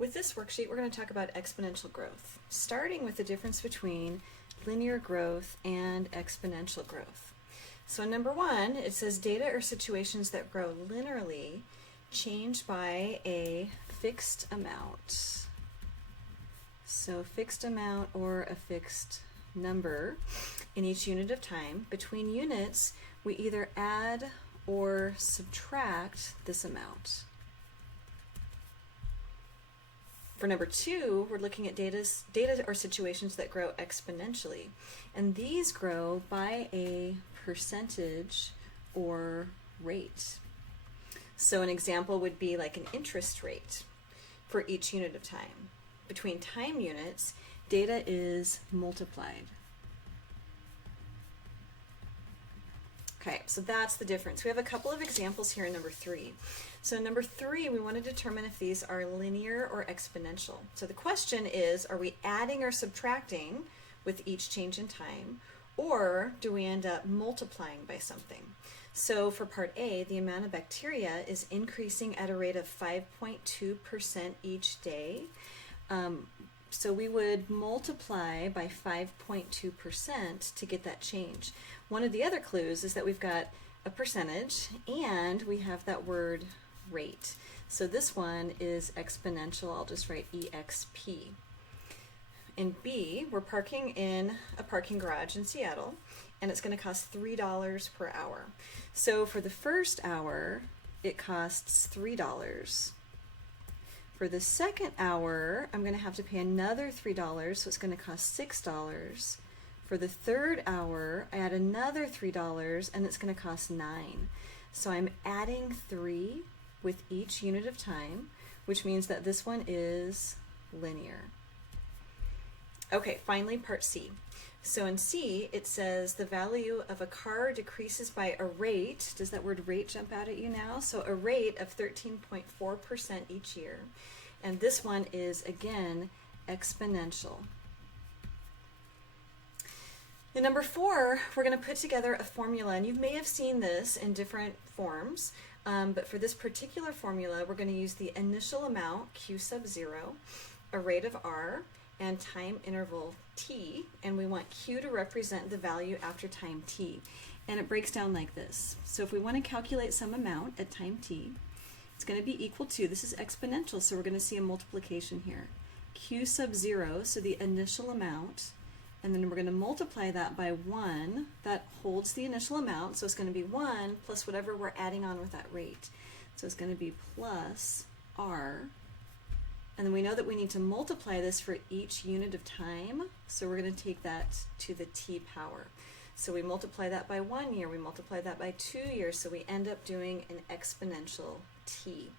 With this worksheet, we're going to talk about exponential growth, starting with the difference between linear growth and exponential growth. So number one, it says data or situations that grow linearly change by a fixed amount. So fixed amount or a fixed number in each unit of time. Between units, we either add or subtract this amount. For number two, we're looking at data or situations that grow exponentially, and these grow by a percentage or rate. So an example would be like an interest rate for each unit of time. Between time units, data is multiplied. Okay, so that's the difference. We have a couple of examples here in number three. So in number three, we want to determine if these are linear or exponential. So the question is, are we adding or subtracting with each change in time, or do we end up multiplying by something? So for part A, the amount of bacteria is increasing at a rate of 5.2% each day. So we would multiply by 5.2% to get that change. One of the other clues is that we've got a percentage and we have that word rate. So this one is exponential. I'll just write EXP. In B, we're parking in a parking garage in Seattle, and it's going to cost $3 per hour. So for the first hour, it costs $3. For the second hour, I'm going to have to pay another $3, so it's going to cost $6. For the third hour, I add another $3, and it's going to cost $9. So I'm adding 3 with each unit of time, which means that this one is linear. Okay, finally part C. So in C, it says the value of a car decreases by a rate. Does that word rate jump out at you now? So a rate of 13.4% each year. And this one is, again, exponential. In number 4, we're going to put together a formula, and you may have seen this in different forms, but for this particular formula, we're going to use the initial amount, Q sub 0, a rate of R, and time interval t, and we want q to represent the value after time t. And it breaks down like this. So if we want to calculate some amount at time t, it's going to be equal to, this is exponential, so we're going to see a multiplication here. Q sub 0, so the initial amount, and then we're going to multiply that by 1. That holds the initial amount, so it's going to be 1 plus whatever we're adding on with that rate. So it's going to be plus r. And then we know that we need to multiply this for each unit of time, so we're going to take that to the t power. So we multiply that by 1 year, we multiply that by 2 years, so we end up doing an exponential t.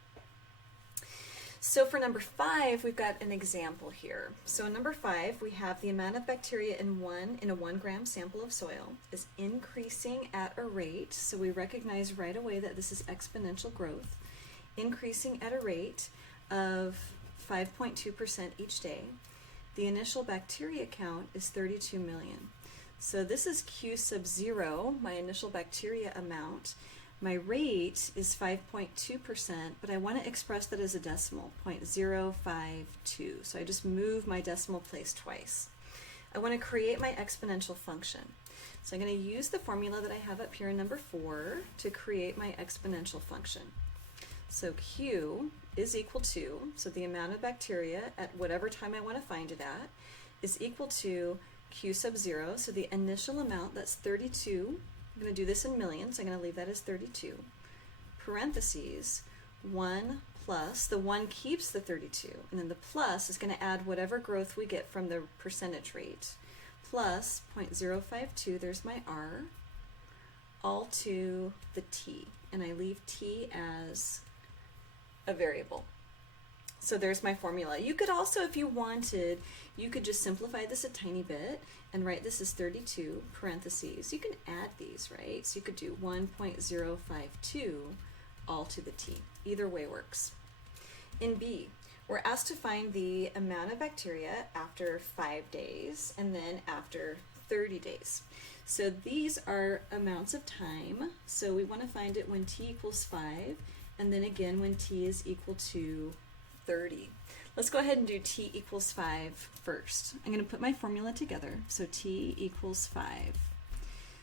So for number 5, we've got an example here. So in number 5, we have the amount of bacteria in a 1 gram sample of soil is increasing at a rate, so we recognize right away that this is exponential growth, increasing at a rate of 5.2% each day. The initial bacteria count is 32 million. So this is Q sub 0, my initial bacteria amount. My rate is 5.2%, but I want to express that as a decimal, 0.052. So I just move my decimal place twice. I want to create my exponential function. So I'm going to use the formula that I have up here in number 4 to create my exponential function. So Q is equal to, so the amount of bacteria at whatever time I want to find it at, is equal to Q sub 0, so the initial amount, that's 32. I'm going to do this in millions, so I'm going to leave that as 32. Parentheses, 1 plus, the 1 keeps the 32, and then the plus is going to add whatever growth we get from the percentage rate, plus 0.052, there's my R, all to the t, and I leave t as a variable. So there's my formula. You could also, if you wanted, you could just simplify this a tiny bit and write this as 32 parentheses. You can add these, right? So you could do 1.052 all to the t. Either way works. In B, we're asked to find the amount of bacteria after 5 days and then after 30 days. So these are amounts of time. So we want to find it when t equals 5, and then again when t is equal to 30. Let's go ahead and do t equals 5 first. I'm going to put my formula together. So t equals 5.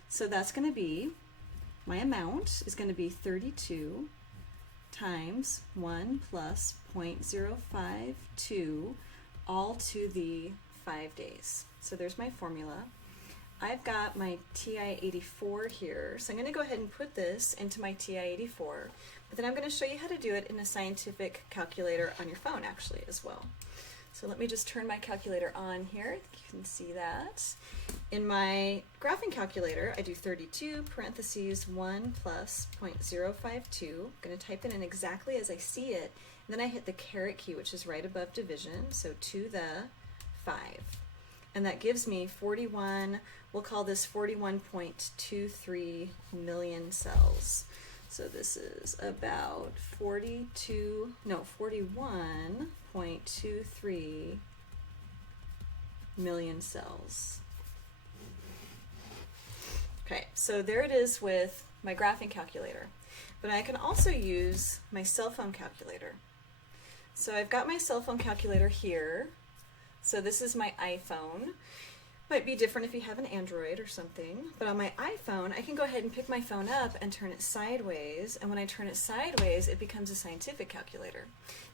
So that's going to be, my amount is going to be 32 times 1 plus 0.052 all to the 5 days. So there's my formula. I've got my TI-84 here, so I'm going to go ahead and put this into my TI-84, but then I'm going to show you how to do it in a scientific calculator on your phone actually as well. So let me just turn my calculator on here. You can see that. In my graphing calculator, I do 32 parentheses 1 plus 0.052. I'm going to type it in exactly as I see it, and then I hit the caret key, which is right above division, so to the 5. And that gives me 41, we'll call this 41.23 million cells. So this is about 41.23 million cells. Okay, so there it is with my graphing calculator. But I can also use my cell phone calculator. So I've got my cell phone calculator here. So this is my iPhone. Might be different if you have an Android or something, but on my iPhone I can go ahead and pick my phone up and turn it sideways, and when I turn it sideways it becomes a scientific calculator.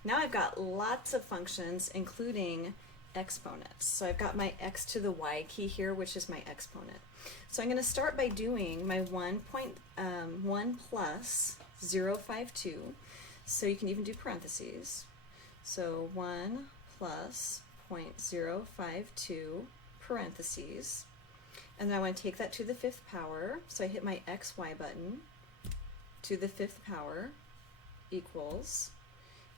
Now I've got lots of functions including exponents. So I've got my x to the y key here, which is my exponent. So I'm going to start by doing my 1 plus 0.052, so you can even do parentheses. So 1 plus 0.052 parentheses, and then I want to take that to the 5th power, so I hit my XY button, to the 5th power equals,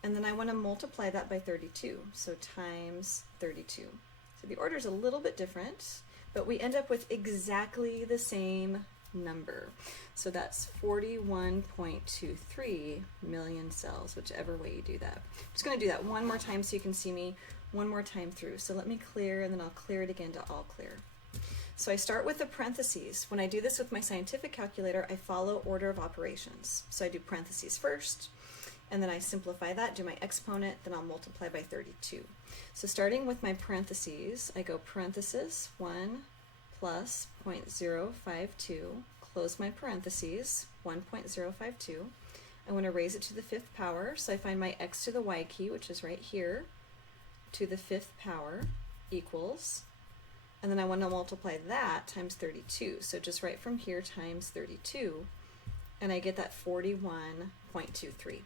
and then I want to multiply that by 32, so times 32. So the order is a little bit different, but we end up with exactly the same number. So that's 41.23 million cells, whichever way you do that. I'm just going to do that one more time so you can see me one more time through. So let me clear, and then I'll clear it again to all clear. So I start with the parentheses. When I do this with my scientific calculator, I follow order of operations. So I do parentheses first, and then I simplify that, do my exponent, then I'll multiply by 32. So starting with my parentheses, I go parenthesis 1 plus 0.052, close my parentheses, 1.052. I want to raise it to the 5th power, so I find my x to the y key, which is right here, to the 5th power equals, and then I want to multiply that times 32. So just right from here times 32, and I get that 41.23.